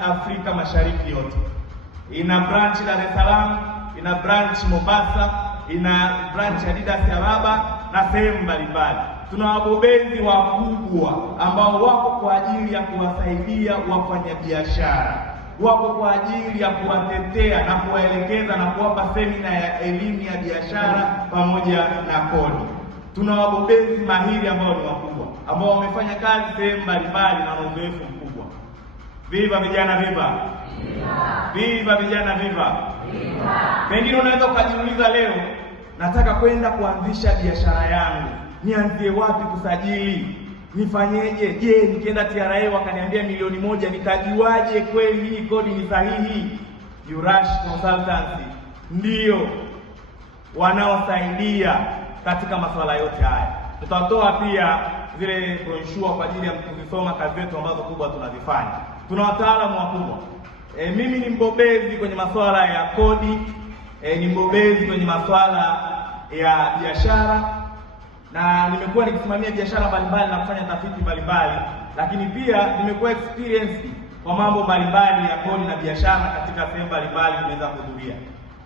Afrika Mashariki yote. Ina branch Dar es Salaam, ina branch Mombasa, ina branch Adidas Ababa na sehemu mbalimbali. Tuna wabobezi wakubwa ambao wako kwa ajili ya kuwasaidia wafanyabiashara, wako kwa ajili ya kuwatetea na kuwaelekeza na kuwapa semina ya elimu ya biashara pamoja na kodi. Tuna wabobezi mahiri ambao ni wakubwa, ambao wamefanya kazi sehemu mbalimbali na wana uzoefu mkubwa. Viva vijana, viva! Viva vijana, viva! Pengine unaweza ukajiuliza leo, nataka kwenda kuanzisha biashara yangu, nianzie wapi kusajili? Nifanyeje? Je, nikienda TRA wakaniambia $1,000,000 nitajuaje kweli hii kodi ni sahihi? Yurash Consultancy ndio wanaosaidia katika masuala yote haya. Tutatoa pia zile brochure kwa ajili ya kuzisoma kazi zetu ambazo kubwa tunazifanya. Tuna wataalamu wakubwa. Mimi ni mbobezi kwenye masuala ya kodi, ni mbobezi kwenye masuala ya biashara, na nimekuwa nikisimamia biashara mbalimbali na kufanya tafiti mbalimbali, lakini pia nimekuwa experience kwa mambo mbalimbali ya kodi na biashara katika sehemu mbalimbali tumeweza kuhudhuria.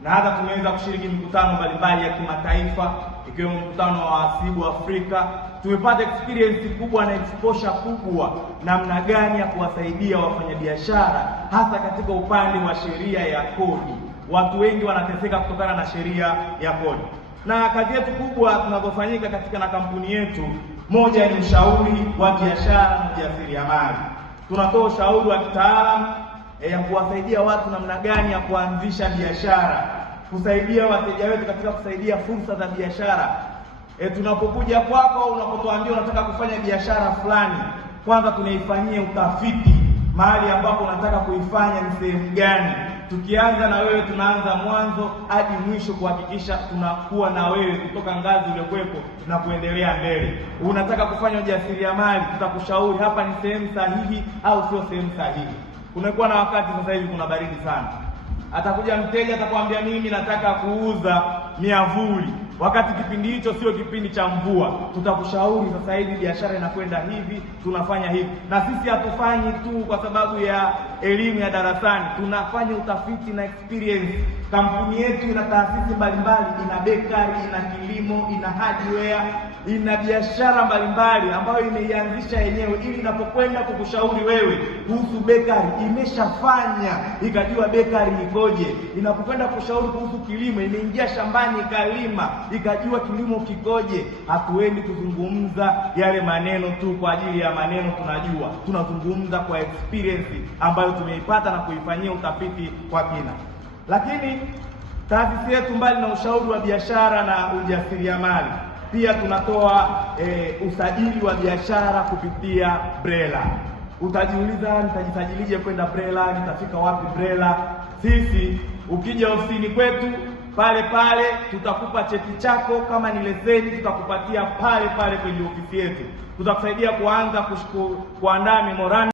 Na hata tumeweza kushiriki mikutano mbalimbali ya kimataifa, ikiwemo mkutano wa wahasibu Afrika. Tumepata experience kubwa na exposure kubwa namna gani ya kuwasaidia wafanyabiashara hasa katika upande wa sheria ya kodi. Watu wengi wanateseka kutokana na sheria ya kodi. Na kazi yetu kubwa tunazofanyika katika na kampuni yetu, moja ni ushauri wa biashara na ujasiriamali. Tunatoa ushauri wa kitaalamu ya kuwasaidia watu namna gani ya kuanzisha biashara, kusaidia wateja wetu katika kusaidia fursa za biashara. Tunapokuja kwako au unapotuambia unataka kufanya biashara fulani, kwanza tunaifanyia utafiti mahali ambapo unataka kuifanya ni sehemu gani. Tukianza na wewe, tunaanza mwanzo hadi mwisho kuhakikisha tunakuwa na wewe kutoka ngazi uliokuwepo na kuendelea mbele. Unataka kufanya ujasiriamali, tutakushauri hapa ni sehemu sahihi au sio sehemu sahihi. Kunakuwa na wakati sasa hivi kuna baridi sana. Atakuja mteja atakwambia mimi nataka kuuza miavuli, wakati kipindi hicho sio kipindi cha mvua. Tutakushauri sasa hivi biashara inakwenda hivi, tunafanya hivi. Na sisi hatufanyi tu kwa sababu ya elimu ya darasani, tunafanya utafiti na experience. Kampuni yetu ina taasisi mbalimbali, ina bakery, ina kilimo, ina hardware, ina biashara mbalimbali ambayo imeianzisha yenyewe, ili inapokwenda kukushauri wewe kuhusu bakery imeshafanya ikajua bakery ikoje. Inapokwenda kushauri kuhusu kilimo, imeingia shambani ikalima ikajua kilimo kikoje. Hatuendi kuzungumza yale maneno tu kwa ajili ya maneno tunajua, tunazungumza kwa experience ambayo tumeipata na kuifanyia utafiti kwa kina. Lakini taasisi yetu mbali na ushauri wa biashara na ujasiriamali, pia tunatoa usajili wa biashara kupitia BRELA. Utajiuliza nitajisajilije kwenda BRELA, nitafika wapi BRELA? Sisi ukija ofisini kwetu pale pale tutakupa cheti chako, kama ni leseni tutakupatia pale pale kwenye ofisi yetu. Tutakusaidia kuanza kuandaa memorandum